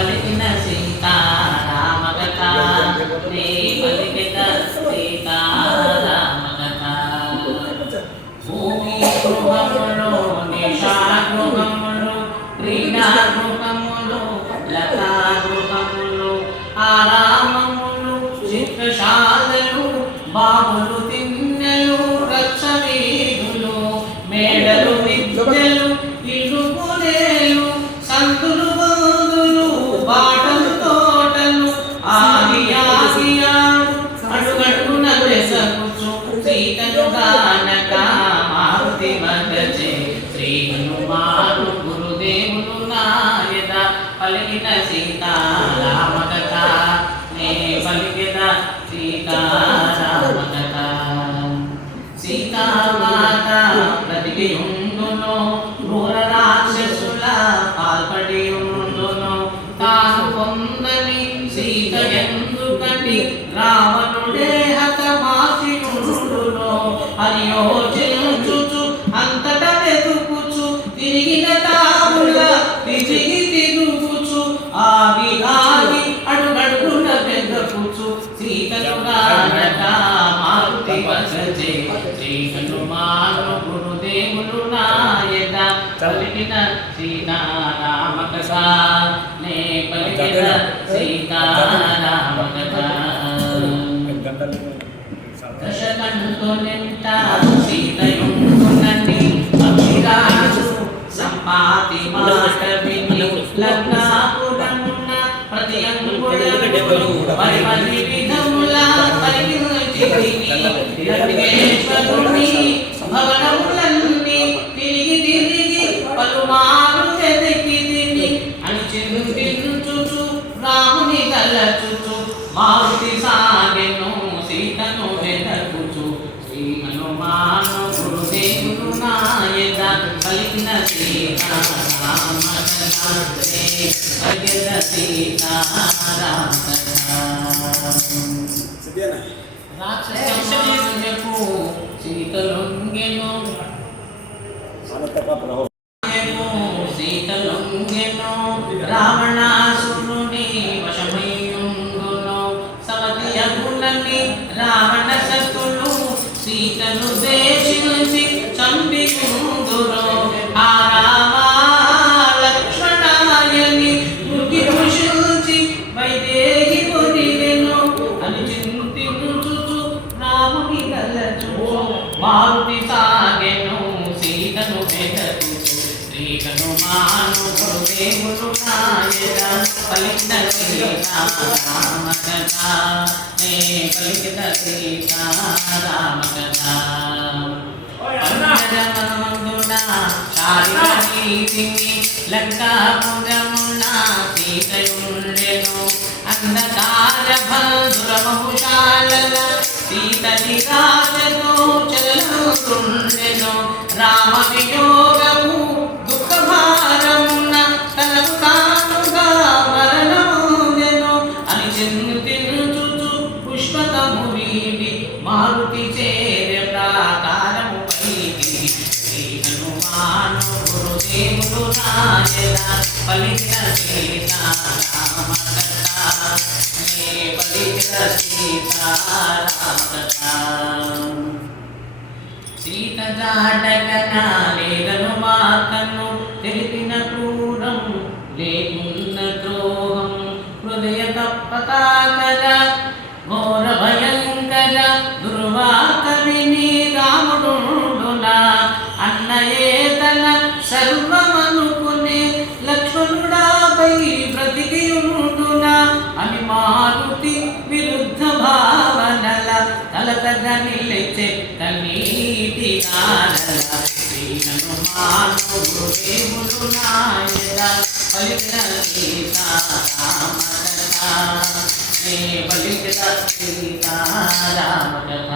పలికిన సీతారామ కథ నే పలికిన సీతారామ కథ భూమి గృహములు నిషా గృహములు క్రీడా గృహములు లతా గృహములు ఆరామములు చిత్రశాలలు బాబులు తిన్నెలు రచ్చవీధులు మేడలు విద్యలు ఇరుకులేలు సంతులు బంధులు బాటలు తోటలు ఆగి ఆగి అడుగడుగున వెసగుచు సీతను గానక మారుతి మగచే శ్రీ హనుమాను గురుదేవులు నాయద పలికిన సీతారామ కథ నే పలికిన సీతారామ కథ సీతామాత బ్రతికి ఉండును క్రూర రాక్షసుల పాల్పడి ఉండును తాను పొందని సీత ఎందుకని రావణుడే హతమాసి ఉండును అని యోచించుచు అంతట వెతుకుచు తిరిగిన తాముల తిరిగి తిరుగుచు ఆగి ఆగి అడుగడుగున వెదకుచు సీతను గానక మారుతి వసచే శ్రీ హనుమాను గురుదేవులు నాయద పలికిన సీతారామ కథ నే పలికిన సీతారామ కథ దశకంఠునింట సీతయుండునని అభిరాజు సంపాతి మాట విని లగ్నాపురమున ప్రతి అంగుళములు పరిమళి విధముల పరిగిశ్వరుని భవనములన్నీ తిరిగి తిరిగి పలుమారు వెతికి తిని అని చింతించుచు రాముని తలచుచు మారుతి సాగెను సీతను వెతకుచు శ్రీ హనుమాను గురుదేవులు నాయద పలికిన సీతారామ కథ పలికిన సీతారామ కథ రాక్షసమాయకు సీతలొంగెను సీతలొంగెను రావణాసురుని వశమయ్యుండును సవతియగులని రావణ శత్రులు సీతను దేశించి చంపియుందురు ఆ రామ లక్ష్మణాయని మృగి పుషించి వైదేహి పొదిలెను అని చింతించుచు రాముని తలచుచు మారుతి సాగెను సీతను వెతకుచు శ్రీ హనుమాను గురుదేవులు నాయద పలికిన సీతారామ కథ నే పలికిన సీతారామ కథ అంతరమందున చారిణీతిని లంకాపురమున సీతయుండెను అంధకార భద్రమహుశాలల సీతని రాజను చలుతుండెను రామ వియోగము దుఃఖభారమున తనకు తానుగా మరణముందెను అని చింతించుచు పుష్పకము వీడి మారుతి చేర ప్రాకారము పైకి శ్రీ హనుమాను గురుదేవులు నాయద పలికిన సీతారామ కథ నే పలికిన సీతారామ కథ సీత జాడగన లేదను మాతను తెలిపిన క్రూరం లేకున్న ద్రోహం హృదయ తప్పతాకర ఘోర భయంకర దుర్వాత విని రాముడుండునా అన్నయే తన సర్వమనుకునే లక్ష్మణుడాపై బ్రతికియుండునా అని మారుతి విరుద్ధ భావనల తలతగా నిలిచే కన్నీటి గానల శ్రీ హనుమాను గురుదేవులు నాయద పలికిన సీతారామ కథ నే పలికిన సీతారామ కథ